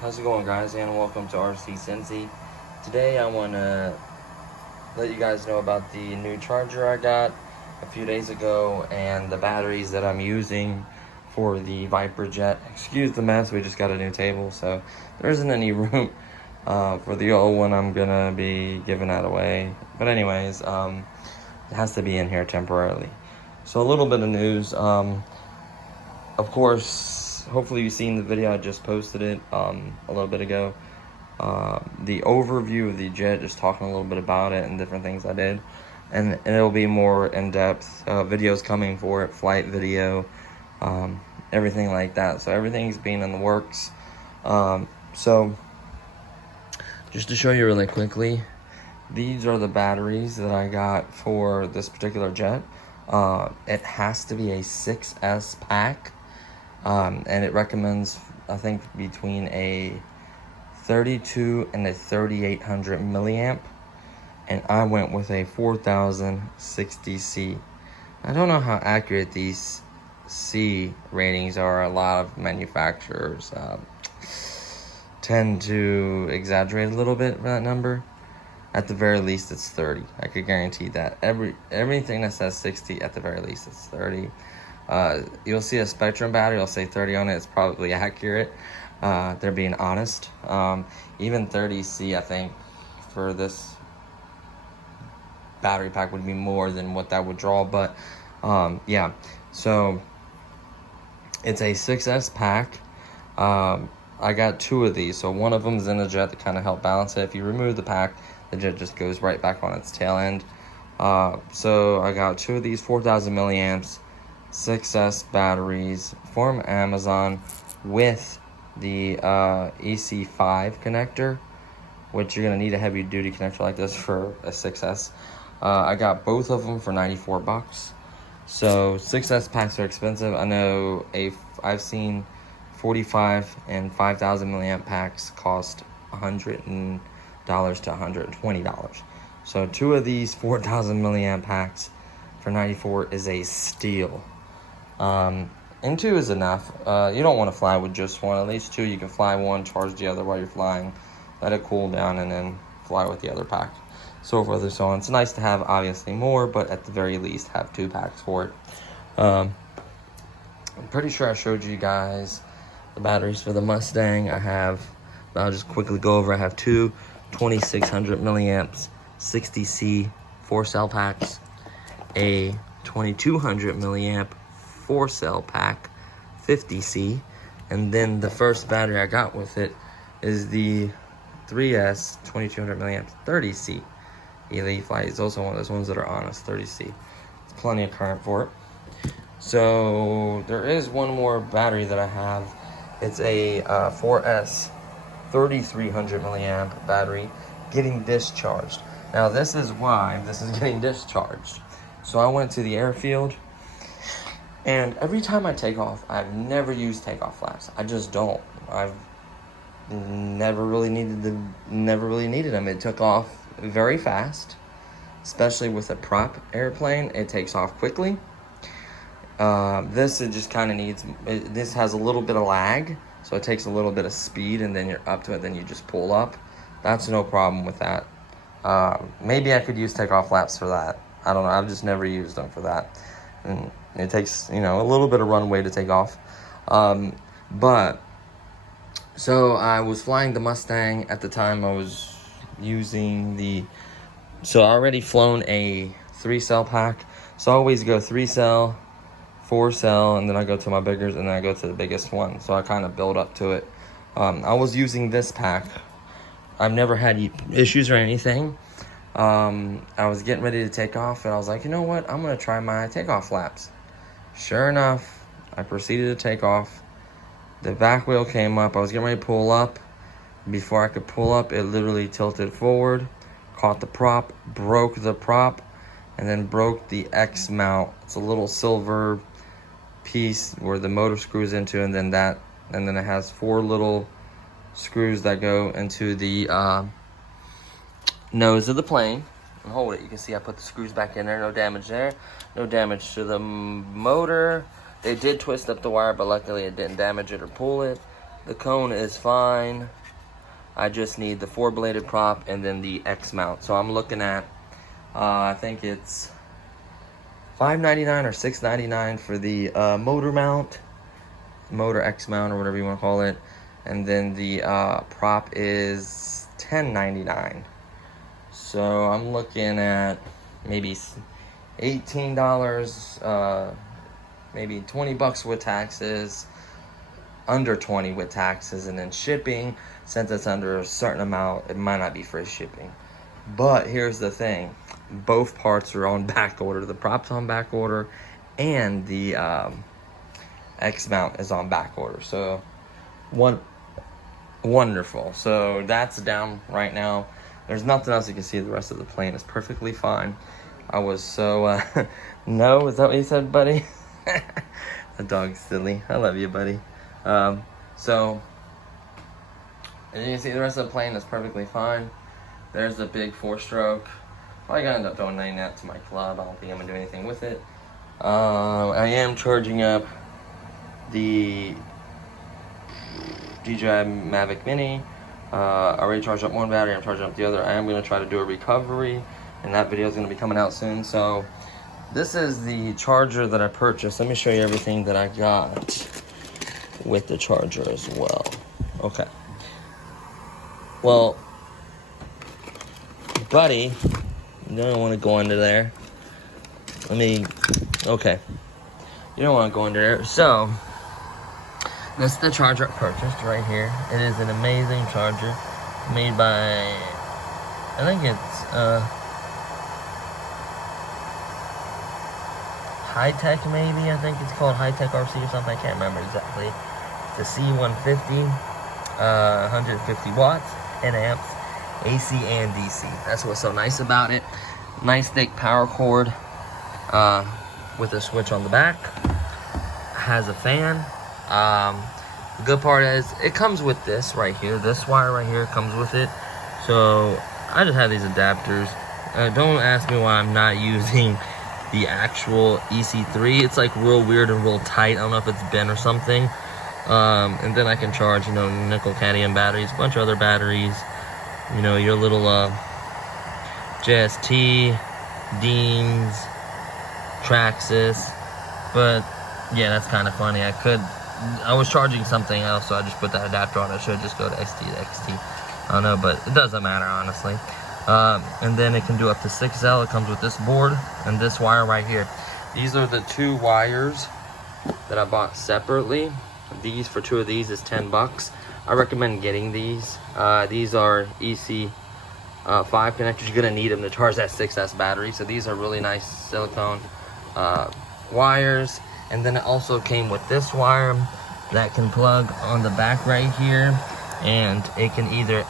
How's it going, guys, and welcome to RC Cincy. Today I want to let you guys know about the new charger I got a few days ago and the batteries that I'm using for the Viper jet. Excuse the mess, we just got a new table, so there isn't any room for the old one. I'm gonna be giving that away, but anyways, it has to be in here temporarily. So a little bit of news. Of course, hopefully you've seen the video. I just posted it a little bit ago. The overview of the jet, just talking a little bit about it and different things I did, and it'll be more in-depth videos coming for it, flight video, everything like that. So everything's being in the works. So just to show you really quickly, these are the batteries that I got for this particular jet. It has to be a 6S pack. And it recommends, I think, between a 32 and a 3800 milliamp, and I went with a 4060C. I don't know how accurate these C ratings are. A lot of manufacturers tend to exaggerate a little bit for that number. At the very least, it's 30. I could guarantee that. Everything that says 60, at the very least, it's 30. You'll see a Spectrum battery, it'll say 30 on it. It's probably accurate. They're being honest. Even 30C, I think, for this battery pack would be more than what that would draw. But yeah, so it's a 6S pack. I got two of these. So one of them is in the jet to kind of help balance it. If you remove the pack, the jet just goes right back on its tail end. So I got two of these 4000 milliamps 6S batteries from Amazon with the EC5 connector, which you're gonna need a heavy duty connector like this for a 6S. I got both of them for 94 bucks. So 6S packs are expensive. I know I've seen 45 and 5000 milliamp packs cost $100 to $120. So two of these 4000 milliamp packs for 94 is a steal. And two is enough. You don't want to fly with just one. At least two. You can fly one, charge the other while you're flying, let it cool down, and then fly with the other pack. So forth and so on. It's nice to have obviously more, but at the very least have two packs for it. I'm pretty sure I showed you guys the batteries for the Mustang. I'll just quickly go over. I have two 2600 milliamps 60C 4-cell packs, a 2200 milliamp 4-cell pack 50C, and then the first battery I got with it is the 3S 2200 milliamp 30C Elite Flight. It's also one of those ones that are honest 30C. It's plenty of current for it. So there is one more battery that I have. It's a 4S 3300 milliamp battery getting discharged. Now this is why this is getting discharged. So I went to the airfield, and every time I take off, I've never used takeoff flaps. I just don't. I've never really needed them. It took off very fast, especially with a prop airplane. It takes off quickly. This, it just kind of needs. This has a little bit of lag, so it takes a little bit of speed, and then you're up to it. Then you just pull up. That's no problem with that. Maybe I could use takeoff flaps for that. I don't know. I've just never used them for that. And it takes, a little bit of runway to take off. So I was flying the Mustang at the time. I was using so I already flown a 3-cell pack. So I always go 3-cell, 4-cell, and then I go to my biggers, and then I go to the biggest one. So I kind of build up to it. I was using this pack. I've never had issues or anything. I was getting ready to take off, and I was like, you know what? I'm going to try my takeoff flaps. Sure enough, I proceeded to take off. The back wheel came up. I was getting ready to pull up. Before I could pull up, it literally tilted forward, caught the prop, broke the prop, and then broke the X mount. It's a little silver piece where the motor screws into, and then it has 4 little screws that go into the nose of the plane. And hold it, you can see I put the screws back in there. No damage there, no damage to the motor. They did twist up the wire, but luckily it didn't damage it or pull it. The cone is fine. I just need the 4-bladed prop and then the X mount. So I'm looking at I think it's $5.99 or $6.99 for the motor mount, motor X mount, or whatever you want to call it, and then the prop is $10.99. So I'm looking at maybe $18, maybe $20 with taxes, under 20 with taxes, and then shipping. Since it's under a certain amount, it might not be free shipping. But here's the thing, both parts are on back order. The prop's on back order, and the X mount is on back order. So wonderful. So that's down right now. There's nothing else you can see. The rest of the plane is perfectly fine. I was so no, is that what you said, buddy? The dog's silly. I love you, buddy. So as you can see, the rest of the plane is perfectly fine. There's a big 4-stroke. Probably gonna end up donating that to my club. I don't think I'm gonna do anything with it. I am charging up the DJI Mavic Mini. I already charged up one battery. I'm charging up the other. I am gonna try to do a recovery, and that video is gonna be coming out soon. So this is the charger that I purchased. Let me show you everything that I got with the charger as well. Okay. Well, buddy, you don't want to go under there. Okay. You don't want to go under there. So, this is the charger I purchased right here. It is an amazing charger made by, I think it's High-Tech maybe. I think it's called HTRC or something. I can't remember exactly. It's a C150, 150 watts, 10 amps, AC and DC. That's what's so nice about it. Nice thick power cord with a switch on the back. Has a fan. The good part is it comes with this right here. This wire right here comes with it. So I just have these adapters. Don't ask me why I'm not using the actual EC3. It's like real weird and real tight. I don't know if it's bent or something. And then I can charge, you know, nickel cadmium batteries, a bunch of other batteries, you know, your little JST, Deans, Traxxas. But yeah, that's kind of funny. I was charging something else, so I just put that adapter on. I should just go to XT to XT. I don't know, but it doesn't matter, honestly. And then it can do up to 6L. It comes with this board and this wire right here. These are the 2 wires that I bought separately. These, for 2 of these, is $10. I recommend getting these. These are EC5 connectors. You're gonna need them to charge that 6S battery. So these are really nice silicone wires. And then it also came with this wire that can plug on the back right here. And it can either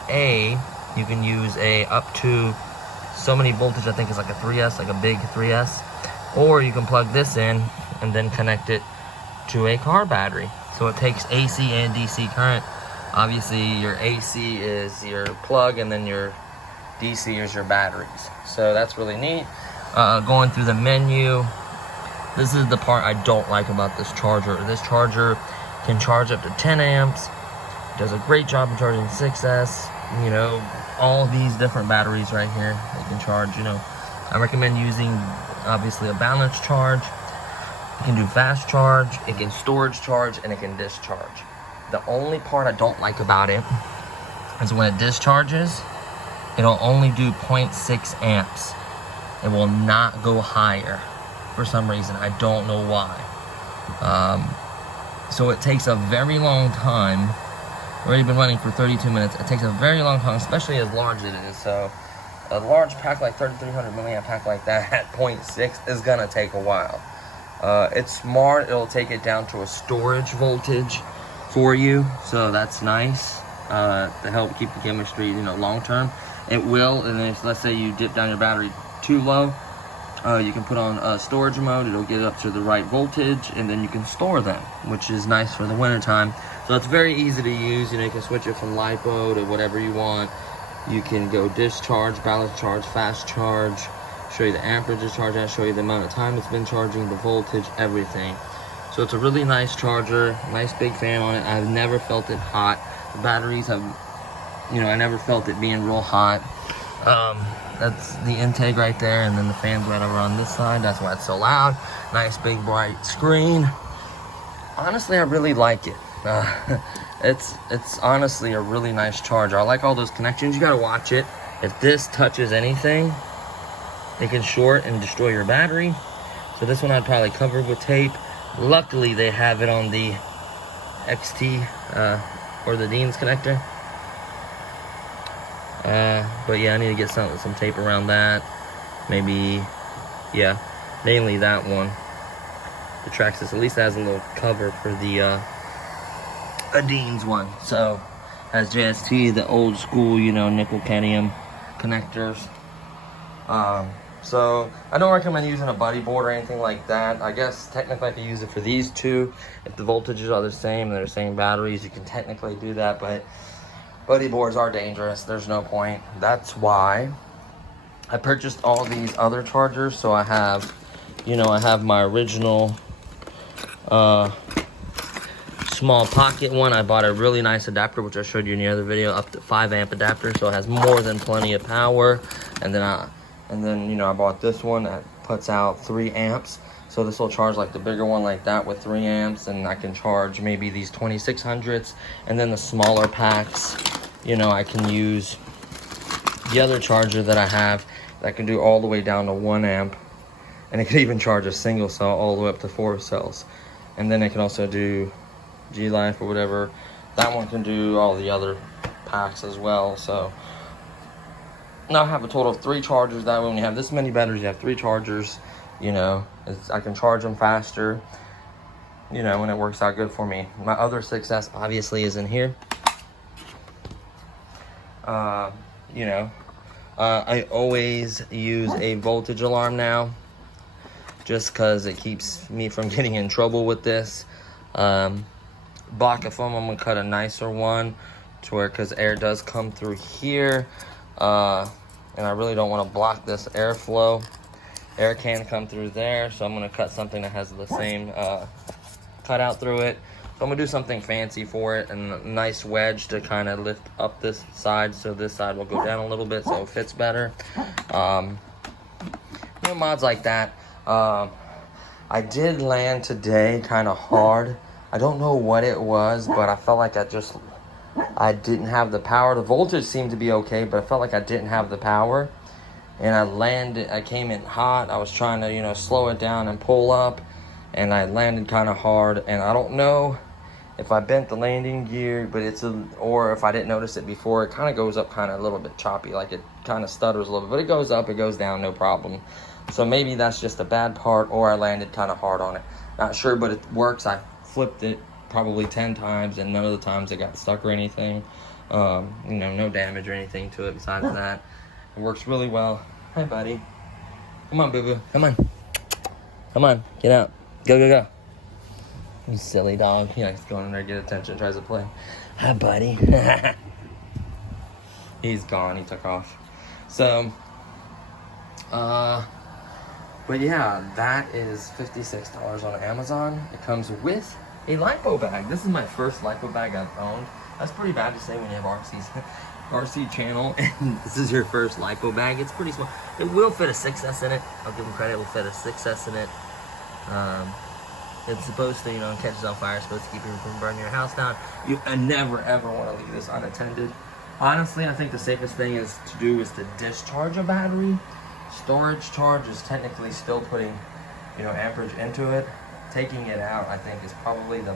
you can use a up to so many voltage, I think it's like a 3S, like a big 3S. Or you can plug this in and then connect it to a car battery. So it takes AC and DC current. Obviously your AC is your plug and then your DC is your batteries. So that's really neat. Going through the menu, this is the part I don't like about this charger. This charger can charge up to 10 amps. It does a great job of charging 6S. You know, all these different batteries right here, they can charge, you know. I recommend using, obviously, a balanced charge. It can do fast charge, it can storage charge, and it can discharge. The only part I don't like about it is when it discharges, it'll only do 0.6 amps. It will not go higher for some reason. I don't know why. So it takes a very long time. We've already been running for 32 minutes. It takes a very long time, especially as large as it is. So a large pack like 3300 milliamp pack like that at 0.6 is gonna take a while. It's smart, it'll take it down to a storage voltage for you, so that's nice to help keep the chemistry, you know, long term. It will, and then let's say you dip down your battery too low, you can put on storage mode, it'll get up to the right voltage, and then you can store them, which is nice for the winter time. So it's very easy to use. You know, you can switch it from LiPo to whatever you want. You can go discharge, balance charge, fast charge, show you the amperage it's charging at, show you the amount of time it's been charging, the voltage, everything. So it's a really nice charger, nice big fan on it. I've never felt it hot. The batteries have, you know, I never felt it being real hot. That's the intake right there, and then the fan's right over on this side. That's why it's so loud. Nice big bright screen. Honestly, I really like it. It's honestly a really nice charger. I like all those connections. You gotta watch it. If this touches anything, it can short and destroy your battery. So this one I'd probably cover with tape. Luckily, they have it on the XT or the Dean's connector. But yeah, I need to get some tape around that. Maybe, yeah, mainly that one. The Traxxas at least has a little cover for the a Dean's one. So has JST, the old school, you know, nickel cadmium connectors. So I don't recommend using a buddy board or anything like that. I guess technically I could use it for these two. If the voltages are the same, they're the same batteries, you can technically do that, but buddy boards are dangerous. There's no point. That's why I purchased all these other chargers. So I have, you know, I have my original small pocket one. I bought a really nice adapter, which I showed you in the other video, up to 5 amp adapter, so it has more than plenty of power. And then you know, I bought this one that puts out 3 amps. So this will charge like the bigger one like that with 3 amps, and I can charge maybe these 2600s. And then the smaller packs, you know, I can use the other charger that I have that can do all the way down to 1 amp. And it can even charge a single cell all the way up to 4 cells. And then it can also do G-Life or whatever. That one can do all the other packs as well. So now I have a total of 3 chargers. That way when you have this many batteries, you have 3 chargers. You know, I can charge them faster, you know, and it works out good for me. My other 6S obviously is in here. You know, I always use a voltage alarm now, just because it keeps me from getting in trouble with this. Block of foam, I'm gonna cut a nicer one to where, because air does come through here, and I really don't want to block this airflow. Air can come through there, so I'm gonna cut something that has the same cutout through it. So I'm gonna do something fancy for it, and a nice wedge to kind of lift up this side, so this side will go down a little bit so it fits better. You know, mods like that. I did land today kind of hard. I don't know what it was, but I felt like I didn't have the power. The voltage seemed to be okay, but I felt like I didn't have the power. And I came in hot. I was trying to, you know, slow it down and pull up, and I landed kind of hard. And I don't know if I bent the landing gear, but or if I didn't notice it before. It kind of goes up kind of a little bit choppy, like it kind of stutters a little bit, but it goes up, it goes down, no problem. So maybe that's just a bad part, or I landed kind of hard on it. Not sure, but it works. I flipped it probably 10 times, and none of the times it got stuck or anything. You know, no damage or anything to it besides that. It works really well. Hi, buddy. Come on, boo-boo. Come on. Come on. Get out. Go, go, go. You silly dog. He likes going in there to get attention, tries to play. Hi, buddy. He's gone. He took off. So, but yeah, that is $56 on Amazon. It comes with a LiPo bag. This is my first LiPo bag I've owned. That's pretty bad to say when you have RC channel and this is your first LiPo bag. It's pretty small. It will fit a 6S in it. I'll give them credit. It will fit a 6S in it. It's supposed to, you know, catches on fire. It's supposed to keep you from burning your house down. I never ever want to leave this unattended. Honestly, I think the safest thing to do is to discharge a battery. Storage charge is technically still putting, you know, amperage into it. Taking it out, I think, is probably the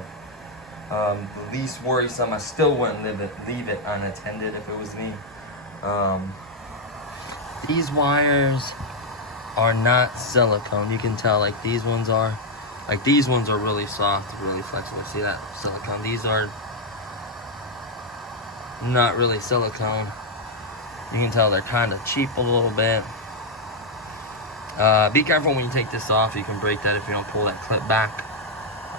least worrisome. I still wouldn't leave it unattended if it was me. These wires are not silicone. You can tell, like these ones are really soft, really flexible. See that silicone? These are not really silicone. You can tell they're kind of cheap a little bit. Be careful when you take this off. You can break that if you don't pull that clip back.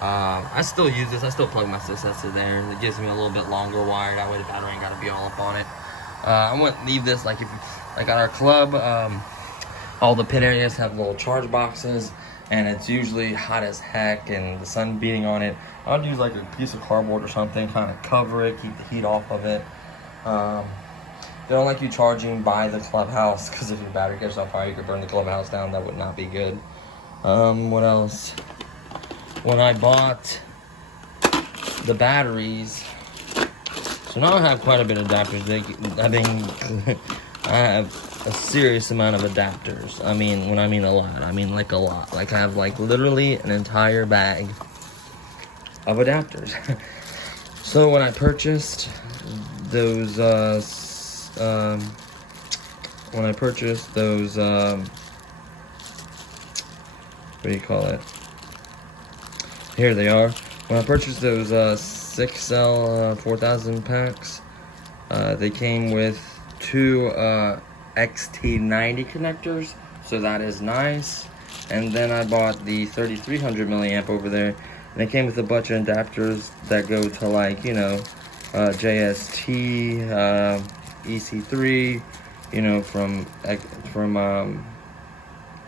I still use this. I still plug my successor there. It gives me a little bit longer wire. That way the battery ain't got to be all up on it. I wouldn't leave this like at our club. All the pit areas have little charge boxes, and it's usually hot as heck, and the sun beating on it. I'd use like a piece of cardboard or something, kind of cover it, keep the heat off of it. They don't like you charging by the clubhouse, because if your battery gets on fire, you could burn the clubhouse down. That would not be good. What else? When I bought the batteries, so now I have quite a bit of adapters. I have a serious amount of adapters. I mean, when I mean a lot, I mean like a lot. Like I have like literally an entire bag of adapters. So when I purchased those, what do you call it? Here they are. When I purchased those 6L 4000 packs, they came with 2 XT90 connectors, so that is nice. And then I bought the 3300 milliamp over there, and it came with a bunch of adapters that go to, like, you know, JST, EC3, you know, from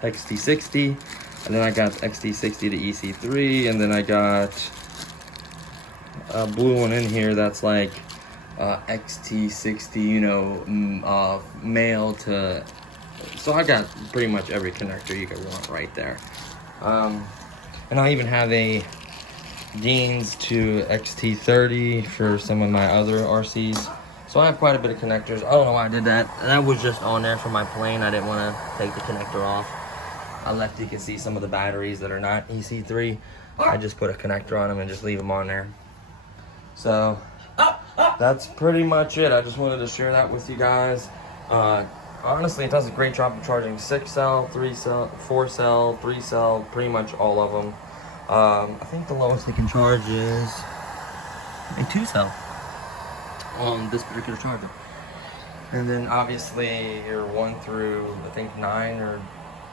XT60, and then I got XT60 to EC3, and then I got a blue one in here that's like XT60, you know, male to, so I got pretty much every connector you could want right there. And I even have a Dean's to XT30 for some of my other RCs. So I have quite a bit of connectors. I don't know why I did that. That was just on there for my plane. I didn't want to take the connector off. I left, you can see some of the batteries that are not EC3. I just put a connector on them and just leave them on there. So that's pretty much it. I just wanted to share that with you guys. Honestly, it does a great job of charging 6-cell, 3-cell, 4-cell, 3-cell, pretty much all of them. I think the lowest they can charge is a 2-cell on this particular charger. And then obviously your 1 through, I think 9 or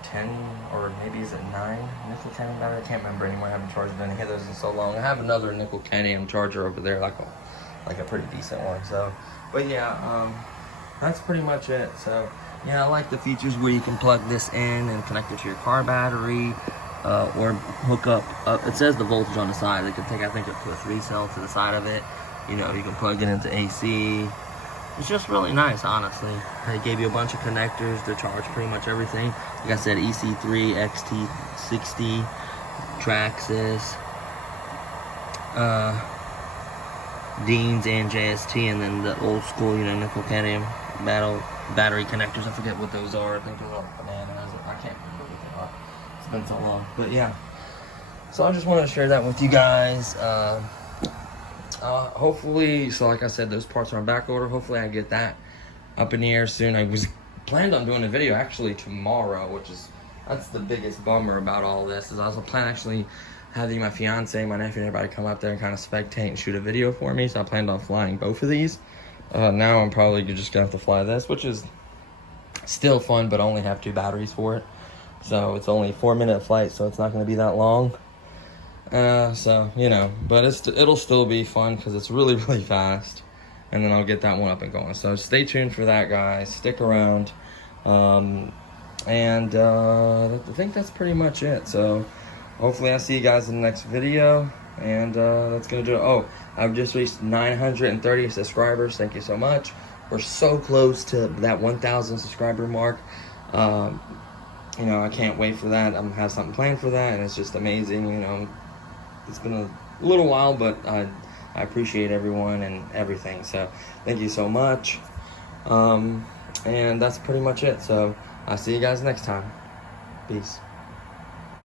10, or maybe is it 9 nickel cadmium battery? I can't remember anymore. I haven't charged any of those in so long. I have another nickel cadmium charger over there, like a pretty decent one. So, but yeah, that's pretty much it. So yeah, I like the features where you can plug this in and connect it to your car battery, or hook up. It says the voltage on the side. They can take, I think, up to a 3-cell to the side of it. You know, you can plug it into AC. It's just really nice, honestly. They gave you a bunch of connectors to charge pretty much everything. Like I said, EC3, XT60, Traxxas, Dean's and JST, and then the old school, you know, nickel cadmium battery connectors. I forget what those are. I think they're like bananas. I can't remember what they are. It's been so long. But yeah. So I just wanted to share that with you guys. Hopefully, so like I said, those parts are on back order. Hopefully I get that up in the air soon. I was planned on doing a video actually tomorrow, that's the biggest bummer about all this, is I was planning actually having my fiance, my nephew, and everybody come up there and kind of spectate and shoot a video for me. So I planned on flying both of these. Now I'm probably just gonna have to fly this, which is still fun, but I only have 2 batteries for it. So it's only a 4-minute flight, so it's not gonna be that long. So, you know, but it'll still be fun because it's really, really fast. And then I'll get that one up and going. So stay tuned for that, guys. Stick around. I think that's pretty much it. So hopefully I'll see you guys in the next video. And that's going to do it. Oh, I've just reached 930 subscribers. Thank you so much. We're so close to that 1,000 subscriber mark. You know, I can't wait for that. I'm going to have something planned for that. And it's just amazing, you know. It's been a little while, but I appreciate everyone and everything. So thank you so much. And that's pretty much it. So I'll see you guys next time. Peace.